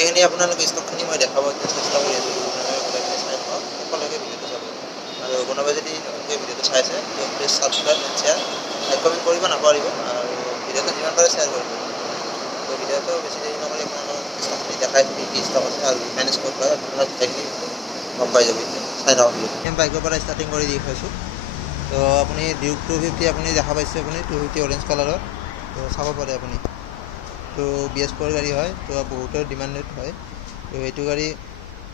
গোটেইখিনি আপোনালোকে ষ্টকখিনি মই দেখাব চেষ্টা কৰি আছোঁ। আপোনালোকে গোটেইখিনি চাই লওক, সকলোকে ভিডিঅ'টো চাব। আৰু কোনোবাই যদি নতুনকৈ ভিডিঅ'টো চাইছে তো please subscribe and share, like comment কৰিব নাপাহৰিব। আৰু ভিডিঅ'টো যিমান পাৰে শ্বেয়াৰ কৰিব। তো ভিডিঅ'টো বেছি দেৰি নকৰি আপোনালোকক ষ্টকখিনি দেখাই দিম, কি ষ্টক আছে আৰু ৰিফাইনেন্স ক'ত হয় আপোনালোক গোটেইখিনি গম পাই যাব। চাই থাকক ভিডিঅ'। বাইকৰ পৰা ষ্টাৰ্টিং কৰি দি থৈছোঁ। তো আপুনি ডিউক 250 আপুনি দেখা পাইছে, আপুনি 250 অৰেঞ্জ কালাৰত। তো চাব পাৰে আপুনি। তো BS4 গাড়ী হয়, তো বহুতৰ ডিমাণ্ডেড হয়। তো এইটো গাড়ী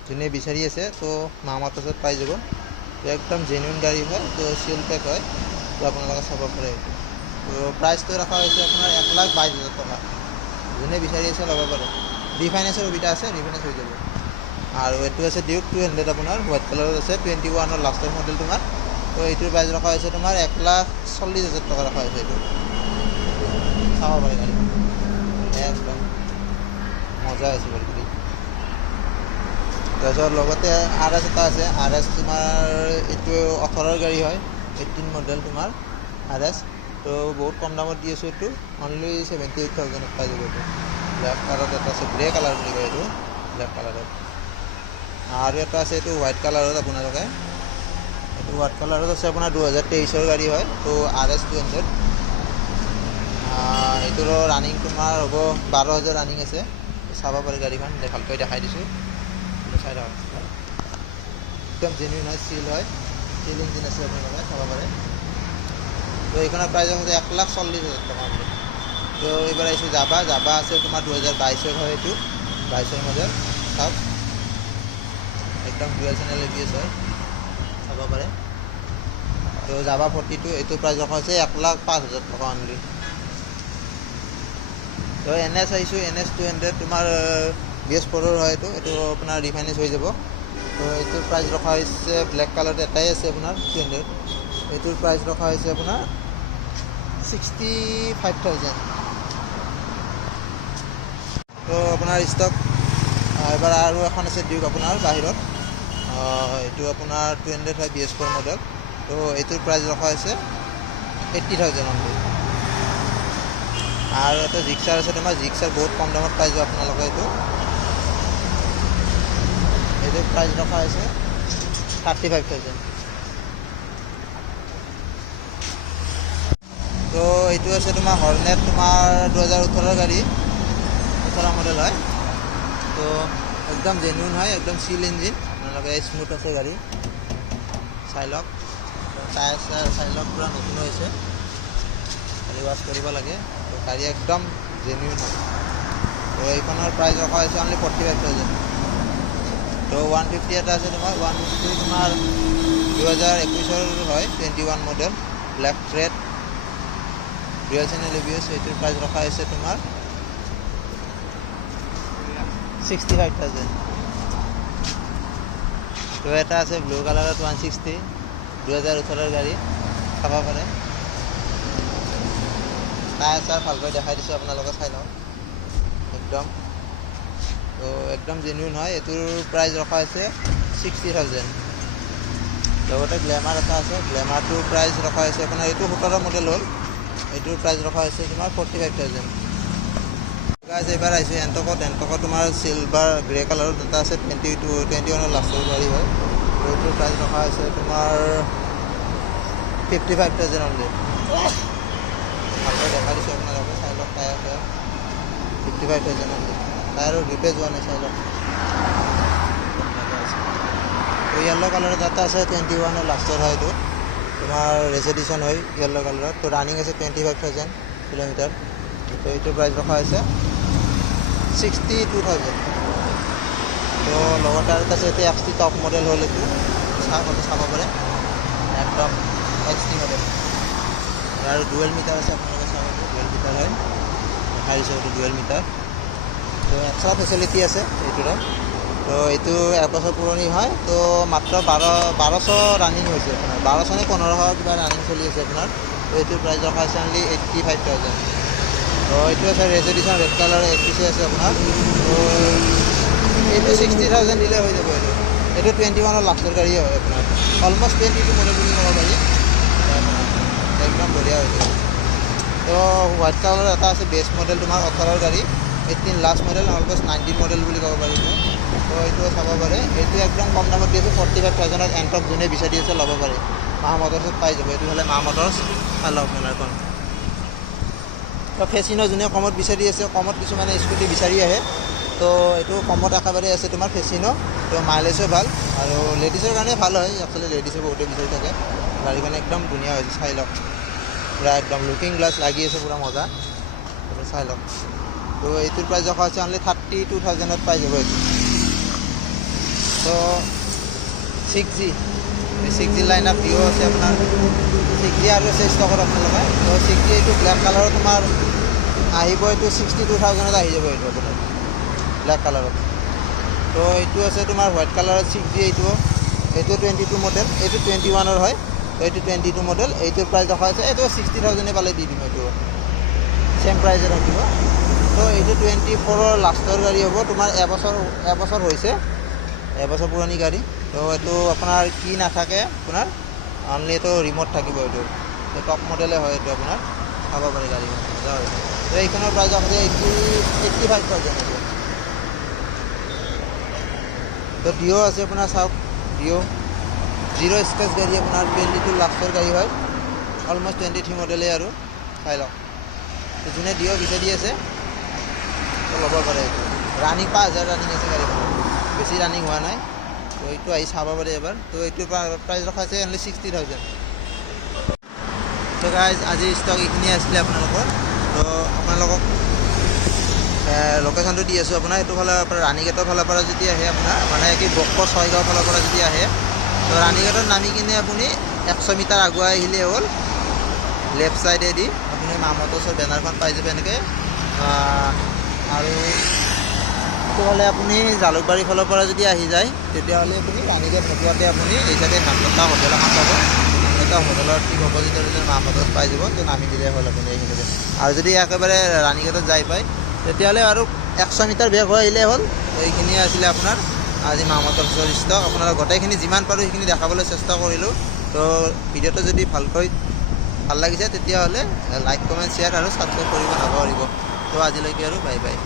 যোনে বিচাৰি আছে তো মাহৰ পাছত পাই যাব। তো একদম জেনুইন গাড়ী হয়, তো চিল পেক হয়। তো আপোনালোকে চাব পাৰে এইটো। তো প্ৰাইচটো ৰখা হৈছে আপোনাৰ 1,22,000 টকা। যোনে বিচাৰি আছে ল'ব পাৰে। ৰিফাইনেন্সৰ সুবিধা আছে, ৰিফাইনেন্স হৈ যাব। আৰু এইটো আছে ডিউক 200 আপোনাৰ হোৱাইট কালাৰত আছে, 21ৰ লাষ্টৰ মডেল তোমাৰ। তো এইটোৰ প্ৰাইচ ৰখা হৈছে তোমাৰ 1,40,000 টকা ৰখা হৈছে এইটো। চাব পাৰে গাড়ীখন একদম মজা হৈছে গাড়ীটো। তাৰপিছত লগতে RS এটা আছে। RS তোমাৰ এইটো 18ৰ গাড়ী হয়, 18 মডেল তোমাৰ RS। তো বহুত কম দামত দি আছোঁ এইটো, অনলি 78,000 পাই যাব এইটো। ব্লেক কালাৰত এটা আছে, গ্ৰে কালাৰ বুলি কয় এইটো, ব্লেক কালাৰত। আৰু এটা আছে এইটো হোৱাইট কালাৰত আপোনালোকে, এইটো হোৱাইট কালাৰত আছে আপোনাৰ 2023ৰ গাড়ী হয়। তো RS 200। এইটোৰ ৰানিং তোমাৰ হ'ব 12,000 ৰানিং আছে। চাব পাৰে গাড়ীখন, ভালকৈ দেখাই দিছোঁ, চাই থাকক। একদম জেনুইন হয়, চিল হয়, চিল ইঞ্জিন আছে, আপোনালোকে চাব পাৰে। তো এইখনৰ প্ৰাইচ হৈছে 1,40,000 টকা বুলি। তো এইবাৰ আহিছোঁ জাবা আছে তোমাৰ 2022ৰ হয়, এইটো 22ৰ মডেল। চাওক একদম ডুৱেল চেনেল ABS হয়, চাব পাৰে। তো জাবা 42 এইটো প্ৰাইচ ৰখা হৈছে 1,05,000 টকা অনলি। তো NS আহিছোঁ, NS 200 তোমাৰ BS4ৰ হয়। এইটো আপোনাৰ ৰিফাইনেন্স হৈ যাব। তো এইটোৰ প্ৰাইচ ৰখা হৈছে ব্লেক কালাৰত এটাই আছে আপোনাৰ 200। এইটোৰ প্ৰাইচ ৰখা হৈছে আপোনাৰ 65,000। তো আপোনাৰ ষ্টক এবাৰ আৰু এখন আছে ডিউক আপোনাৰ বাহিৰত, এইটো আপোনাৰ 200 হয়, BS4 মডেল। তো এইটোৰ প্ৰাইচ ৰখা হৈছে 80,000 অনলি। আৰু এটা জিক্সাৰ আছে তোমাৰ, জিক্সাৰ বহুত কম দামত পাই যাব আপোনালোকে। এইটোৰ প্ৰাইচ ৰখা হৈছে 35,000। তো এইটো আছে তোমাৰ হৰ্নেট, তোমাৰ 2018ৰ গাড়ী, 18 মডেল হয়। তো একদম জেনুইন হয়, একদম চিল ইঞ্জিন, আপোনালোকে স্মুথ আছে গাড়ী, চাই লওক। টায়াৰ চাই লওক, পূৰা নতুন হৈছে, খালি ৱাছ কৰিব লাগে। তো গাড়ী একদম জেনুইন হয়। তো এইখনৰ প্ৰাইচ ৰখা হৈছে অনলি 45,000। তো 150 এটা আছে তোমাৰ, 150 তোমাৰ 2021ৰ হয়, 21 model, black red, dual channel ABS। এইটোৰ প্ৰাইচ ৰখা হৈছে তোমাৰ 65,000। তো এটা আছে ব্লু কালাৰত 160, 2018ৰ গাড়ী, চাব পাৰে। টায়াৰ ভালকৈ দেখাই দিছোঁ, আপোনালোকে চাই লওক একদম। তো একদম জেনুইন হয়। এইটোৰ প্ৰাইচ ৰখা হৈছে 60,000। লগতে গ্লেমাৰ এটা আছে, গ্লেমাৰটোৰ প্ৰাইচ ৰখা হৈছে আপোনাৰ, এইটো 17 মডেল হ'ল, এইটোৰ প্ৰাইচ ৰখা হৈছে তোমাৰ 45,000। এইবাৰ আহিছোঁ এণ্টকত তোমাৰ চিলভাৰ গ্ৰে কালাৰত এটা আছে, 21ৰ লাষ্টৰ গাড়ী হয়। এইটোৰ প্ৰাইচ ৰখা হৈছে তোমাৰ 55,000 অনলি। ভালকৈ দেখা দিছোঁ, আপোনালোকে চাই লওক। টায়াৰ 55,000 অনলি, টায়াৰৰ গ্ৰিপে যোৱা নাই, চাই লওক। তো য়েল্ল' কালাৰত এটা আছে, 21ৰ লাষ্টৰ হয়, এইটো তোমাৰ ৰেজিষ্ট্ৰেশ্যন হয় য়েল্ল' কালাৰত। তো ৰানিং আছে 25,000 কিলোমিটাৰ। তো এইটোৰ প্ৰাইচ ৰখা হৈছে 62,000। তো লগতে আৰু এটা আছে, এইটো XT টপ মডেল হ'ল, এইটো চাব পাৰে, একদম XT মডেল। আৰু ডুৱেল মিটাৰ আছে, আপোনালোকে চাব পাৰে, ডুৱেল মিটাৰ হয়, দেখাই দিছোঁ, এইটো ডুৱেল মিটাৰ। তো এক্সট্ৰা ফেচিলিটি আছে এইটোৰে। তো এইটো 1 বছৰ পুৰণি হয়। তো মাত্ৰ 1200 ৰানিং হৈছে আপোনাৰ, 1200 নে 1500 কিবা ৰানিং চলি আছে আপোনাৰ। তো এইটোৰ প্ৰাইচ ৰখা হৈছে অনলি 85,000। তো এইটো আছে ৰেজিষ্ট্ৰেশ্যন ৰেড কালাৰ APC আছে আপোনাৰ। তো এইটো 60,000 দিলে হৈ যাব। এইটো 21ৰ লাষ্টৰ গাড়ী হয় আপোনাৰ, অলমষ্ট 22 মডেল বুলি ক'ব পাৰি, একদম বঢ়িয়া হৈছে। তো হোৱাইট কালাৰৰ এটা আছে বেষ্ট মডেল তোমাৰ 18ৰ গাড়ী, 18 লাষ্ট মডেল অলমষ্ট 19 মডেল বুলি ক'ব পাৰিব। তো এইটো চাব পাৰে, এইটো একদম কম দামত দি আছে 45,000ত এণ্টক যোনে বিচাৰি আছে ল'ব পাৰে। মা মটৰ্ছত পাই যাব, এইটো হ'লে মা মটৰ্ছ ভাল আপোনাৰখন। তো ফেচিনো যোনে কমত বিচাৰি আছে, কমত কিছুমানে স্কুটি বিচাৰি আহে, তো এইটো কমত একেবাৰে আছে তোমাৰ ফেচিনো। তো মাইলেজো ভাল আৰু লেডিছৰ কাৰণে ভাল হয়, একচুৱেলি লেডিছে বহুতে বিচাৰি থাকে। গাড়ীখন একদম ধুনীয়া হৈছে, চাই লওক পূৰা একদম লুকিং গ্লাছ লাগি আছে, পূৰা মজা, চাই লওক। তো এইটোৰ প্ৰাইচ ৰখা হৈছে অনলি 32,000ত পাই যাব এইটো। তো 6G লাইন আপ ভিও আছে আপোনাৰ, 6G আৰু আছে ষ্টকত আপোনালোকে। তো 6G এইটো ব্লেক কালাৰৰ তোমাৰ আহিব, এইটো 62,000ত আহি যাব এইটো আপোনাৰ ব্লেক কালাৰত। তো এইটো আছে তোমাৰ হোৱাইট কালাৰত 6G, এইটো 22 মডেল, এইটো 21ৰ হয়। তো এইটো 22 মডেল, এইটোৰ প্ৰাইচ ৰখা হৈছে, এইটো 60,000 পালে দি দিম, এইটো চেম প্ৰাইজে ৰাখিব। তো এইটো 24ৰ লাষ্টৰ গাড়ী হ'ব, তোমাৰ এবছৰ হৈছে, এবছৰ পুৰণি গাড়ী। তো এইটো আপোনাৰ কি নাথাকে আপোনাৰ, অনলি এইটো ৰিম'ট থাকিব, এইটো টপ মডেলে হয়, এইটো আপোনাৰ চাব পাৰি গাড়ীখন মজা হয়। তো এইখনৰ প্ৰাইচ আছে 85,000 এইটো। তো ডিঅ' আছে আপোনাৰ, চাওক ডিঅ' 0 স্কেচ গাড়ী আপোনাৰ 22 লাষ্টৰ গাড়ী হয়, অলমষ্ট 23 মডেলেই আৰু চাই লওক। তো যোনে ডিঅ' বিচাৰি আছে তো ল'ব পাৰে। এইটো ৰানিং 5,000 ৰানিং আছে গাড়ীখন, বেছি ৰানিং হোৱা নাই। তো এইটো আহি চাব পাৰে এবাৰ। তো এইটোৰ প্ৰাইচ ৰখা আছে অনলি 60,000। তো গাইজ আজিৰ ষ্টক এইখিনিয়ে আছিলে আপোনালোকৰ। তো আপোনালোকক লোকেশ্যনটো দি আছোঁ আপোনাৰ, এইটো ফালৰ পৰা ৰাণীগেটৰ ফালৰ পৰা যদি আহে আপোনাৰ, মানে কি বকপৰ 6 ফালৰ পৰা যদি আহে, তো ৰাণীগেটত নামি কিনে আপুনি 100 মিটাৰ আগুৱাই আহিলেই হ'ল, লেফ্ট ছাইডেদি আপুনি মা মটৰ্ছৰ বেনাৰখন পাই যাব এনেকৈ। আৰু এইটো হ'লে আপুনি জালুকবাৰীৰ ফালৰ পৰা যদি আহি যায়, তেতিয়াহ'লে আপুনি ৰাণীগেট নোপোৱাতে আপুনি এই চাইডে নামদত্তা হোটেল এখন পাব, নামদত্তা হোটেলৰ ঠিক অপজিটৰ মা মটৰ্ছ পাই যাব। তো নামি দিলেই হ'ল আপুনি এইখিনিতে। আৰু যদি একেবাৰে ৰাণীগেটত যাই পায়, তেতিয়াহ'লে আৰু 100 মিটাৰ বেক হৈ আহিলেই হ'ল। এইখিনিয়ে আছিলে আপোনাৰ আজি মা মটৰ্ছৰ ষ্টক। আপোনালোক গোটেইখিনি যিমান পাৰোঁ সেইখিনি দেখাবলৈ চেষ্টা কৰিলোঁ। তো ভিডিঅ'টো যদি ভাল লাগিছে তেতিয়াহ'লে লাইক, কমেণ্ট, শ্বেয়াৰ আৰু ছাবস্ক্ৰাইব কৰিব নাপাহৰিব। তো আজিলৈকে আৰু বাই বাই।